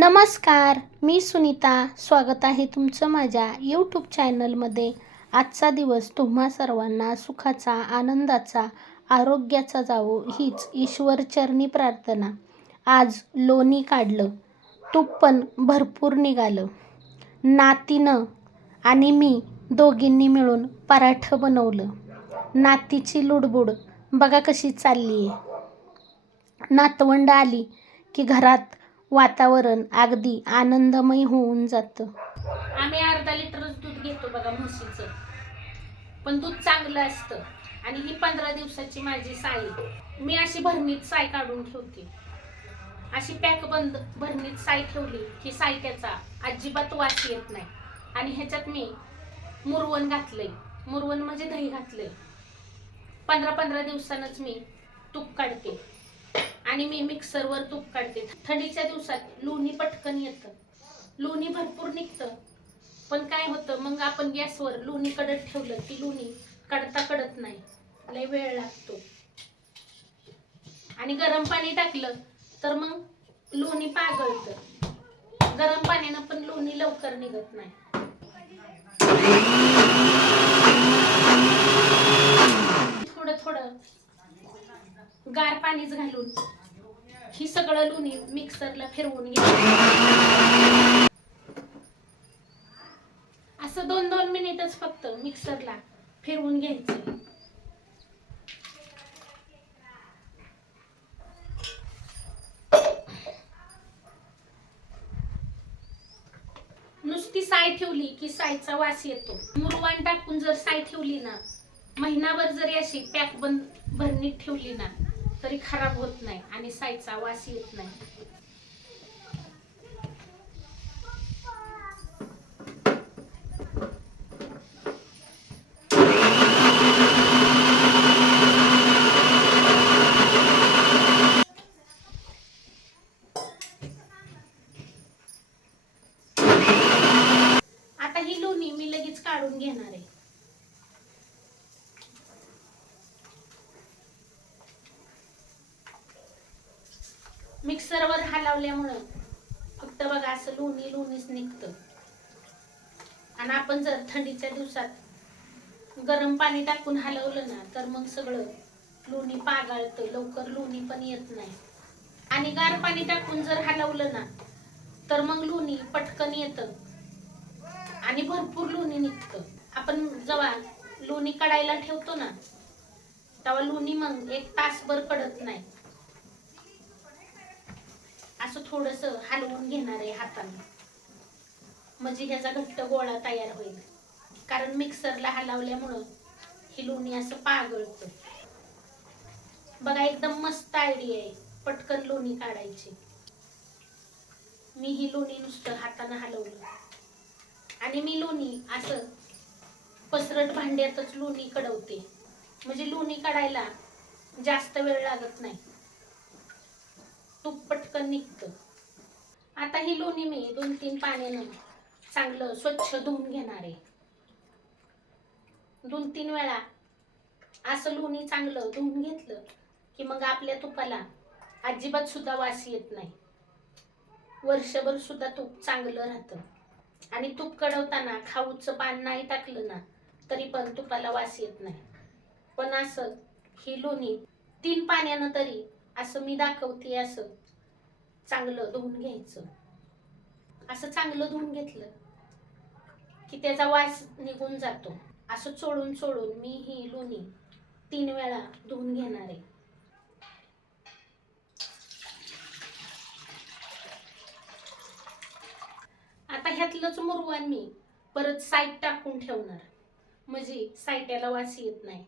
नमस्कार मी सुनीता. स्वागत आहे तुमचं माझ्या यूट्यूब चॅनलमध्ये आजचा दिवस तुम्हा सर्वांना सुखाचा आनंदाचा आरोग्याचा जावो हीच ईश्वरचरणी प्रार्थना. आज लोणी काढलं तूप पण भरपूर निघालं. नातीनं आणि मी दोघींनी मिळून पराठं बनवलं. नातीची लुडबुड बघा कशी चालली आहे नातवंड आली की घरात वातावरण अगदी आनंदमय होऊन जातं. आम्ही अर्धा लिटरच दूध घेतो बघा म्हशीचं. पण दूध चांगलं असतं. आणि ही पंधरा दिवसाची माझी साई. मी अशी भरणीत साय काढून ठेवते. अशी पॅक बंद भरणीत साय ठेवली की साय त्याचा अजिबात वास येत नाही. आणि ह्याच्यात मी मुरवण घातलंय. मुरवण म्हणजे दही घातलंय. पंधरा पंधरा दिवसानंच मी तूप काढते. आणि मी मिक्सरवर तूप काढते. थंडीच्या दिवसात लोणी पटकन येतं. लोणी भरपूर निघतं. पण काय होतं मग आपण गॅसवर लोणी कडत ठेवलं की लोणी कडता कडत नाही. लय वेळ लागतो. आणि गरम पाणी टाकलं तर मग लोणी पागळतं. गरम पाण्यानं पण लोणी लवकर निघत नाही. थोडं थोडं गार पाणीच घालून ही सगळं लोणी मिक्सरला फिरवून घ्यायचं असं दोन दोन मिनिटच फक्त मिक्सरला फिरवून घ्यायचं. नुसती साय ठेवली की सायचा वास येतो. मुरवाण टाकून जर साय ठेवली ना महिनाभर जरी अशी पॅक बंद भरणीत ठेवली ना तरी खराब होत नाही आणि सायचा वास येत नाही. आता ही लोणी मी लगेच काढून घेणार आहे. मिक्सरवर फक्त बघा असं लोणी लोणीच निघतं. आणि आपण जर थंडीच्या दिवसात गरम पाणी टाकून हलवलं ना तर मग सगळं लोणी पागाळतं लवकर लोणी पण येत नाही. आणि गार पाणी टाकून जर हलवलं ना तर मग लोणी पटकन येतं. आणि भरपूर लोणी निघतं. आपण जेव्हा लोणी कडायला ठेवतो ना तेव्हा लोणी मग एक तासभर कडत नाही. असं थोडस हलवून घेणार आहे हाताने. म्हणजे ह्याचा घट्ट गोळा तयार होईल. कारण मिक्सरला हलवल्यामुळं ही लोणी असं पागळत. बघा एकदम मस्त आयडिया आहे पटकन लोणी काढायची. मी ही लोणी नुसतं हातानं हलवलं. आणि मी लोणी असं पसरट भांड्यातच लोणी कडवते. म्हणजे लोणी काढायला जास्त वेळ लागत नाही. तूप पटकन निघतं. आता ही लोणी मी दोन तीन पाण्यानं चांगलं स्वच्छ धुवून घेणार आहे. दोन तीन वेळा असं लोणी चांगलं धुवून घेतलं की मग आपल्या तुपाला अजिबात सुद्धा वास येत नाही. वर्षभर सुद्धा तूप चांगलं राहतं. आणि तूप कडवताना खाऊचं पान नाही टाकलं ना तरी पण तुपाला वास येत नाही. पण असं ही लोणी तीन पाण्यानं तरी असं मी दाखवते असं चांगलं धुवून घ्यायचं. असं चांगलं धुवून घेतलं की त्याचा वास निघून जातो. असं चोळून चोळून मी ही लोणी तीन वेळा धुवून घेणार आहे. आता ह्यातलंच मुरवान मी परत साईट टाकून ठेवणार. म्हणजे साईट्याला वास येत नाही.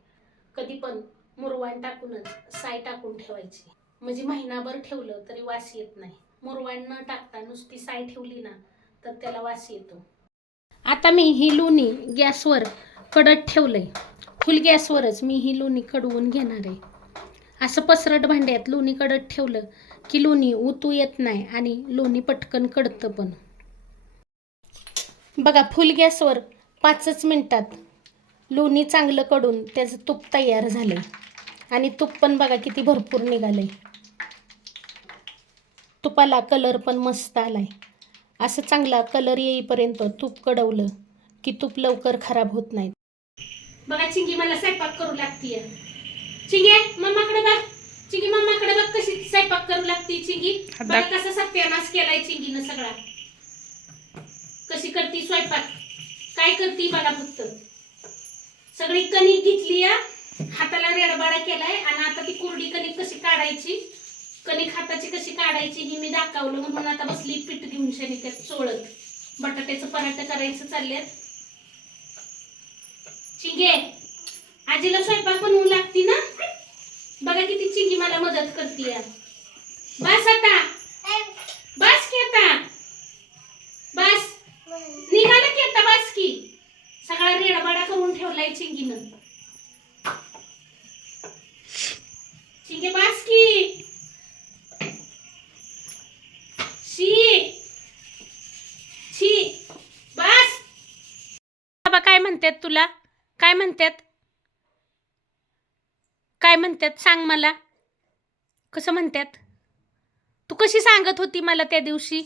कधी पण मुरवान टाकूनच साय टाकून ठेवायची. म्हणजे महिनाभर ठेवलं तरी वास येत नाही. मुरवाण न टाकता नुसती साय ठेवली ना तर त्याला वास येतो. आता मी ही लोणी गॅसवर कडत ठेवलंय. फुल गॅसवरच मी ही लोणी कडवून घेणार आहे. असं पसरट भांड्यात लोणी कडत ठेवलं की लोणी उतू येत नाही आणि लोणी पटकन कडतं पण. बघा फुल गॅसवर पाचच मिनटात लोणी चांगलं कडून त्याचं तूप तयार झालं आणि तूप पण बघा किती भरपूर निघालं आहे तुपाला कलर पण मस्त आलाय. असं चांगला कलर येईपर्यंत तूप कडवलं की तूप लवकर खराब होत नाही. बघा चिंगी मला स्वयंपाक करू लागतीये. चिंगे मम्माकडे बघ. चिंगी मम्माकडे बघ कशी स्वयंपाक करू लागती चिंगी. बघा कसा सत्यानाश केलाय चिंगीनं सगळा. कशी करती स्वयंपाक. काय करती बघा फक्त. सगळी कणिक घेतली हाताला रेडबाडा केलाय आणि आता ती कोरडी कणिक कशी काढायची कणिक हाताची कशी काढायची ही मी दाखवलं म्हणून आता बसली पीठ घेऊन शनी त्यात चोळत. बटाट्याचं पराठे करायचं चालल्यात. चिंगे आजीला स्वयंपाक बनवू लागती ना? बघा किती चिंगी मला मदत करते बस आता. बस की आता. बस. निघाला की आता बस की. सगळा रेडाबाडा करून ठेवलाय चिंगीनं. चिंगे बस की शी शी बस बाबा काय म्हणतात तुला? काय म्हणतात? काय म्हणतात? सांग मला. कसं म्हणतात? तू कशी सांगत होती मला त्या दिवशी?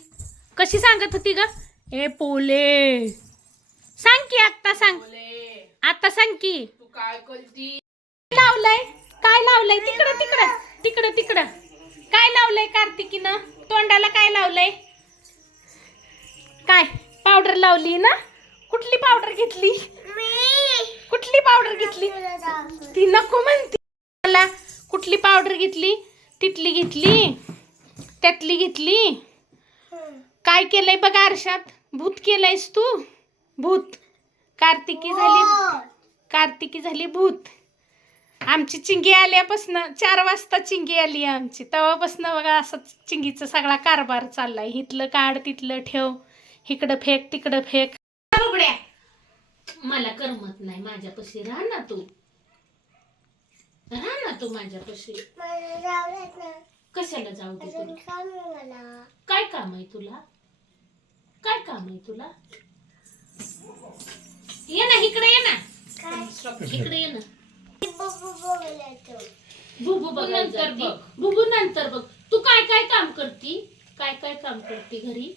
कशी सांगत होती ग? ए पोले. सांग की आत्ता सांग. आता सांग की. तू काय करती? लावलंय? काय लावलंय? तिकडं तिकडं तिकडं तिकडं. काय लावलंय कार्तिकीनं? तोंडाला काय लावलंय? काय? पावडर लावली ना? कुठली पावडर घेतली? कुठली पावडर घेतली? ती नको म्हणती. मला कुठली पावडर घेतली? तिथली घेतली. त्यातली घेतली. काय केलंय बघ आरशात? भूत केलंयस तू? भूत. कार्तिकी झाली. कार्तिकी झाली भूत. आमची चिंगी आल्यापासनं चार वाजता चिंगी आली आमची. तेव्हापासनं बघा असं चिंगीचा सगळा कारभार चाललाय. इथलं काढ तिथलं ठेव. इकडं फेक तिकडं फेक. मला करमत नाही माझ्यापाशी. राहा ना तू. राहा ना तू माझ्यापाशी. कशाला जाऊ दे तुला काय काम आहे तुला? काय काम आहे तुला? ये ना इकडे ये ना. इकडे ये ना. बुबू नंतर. बघ. बुबू नंतर बघ. तू काय काय काम करती? काय काय काम करती घरी?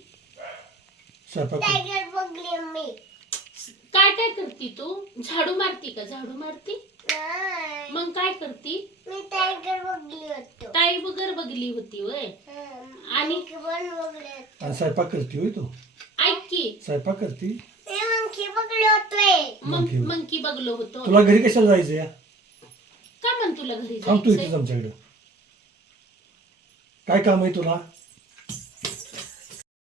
स्वयंपाक टायगर बघली मी. काय काय करती तू? झाडू मारती का? झाडू मारती? नाही. मग काय करती? मी टायगर बघली होतो. ताई वगैरे बघली होती वय आणि? आणि पण बघले होतो. आणि स्वयंपाक करते होय तू? ऐक की. स्वयंपाक करते? मी मंकी बघले होतोय. मग मंकी. मंकी बघलो होतो. तुला घरी कशाला जायचं या? का म्हण तुला घरी थांब तू जायचंय? इथेच आमच्याकडे काय काम आहे तुला?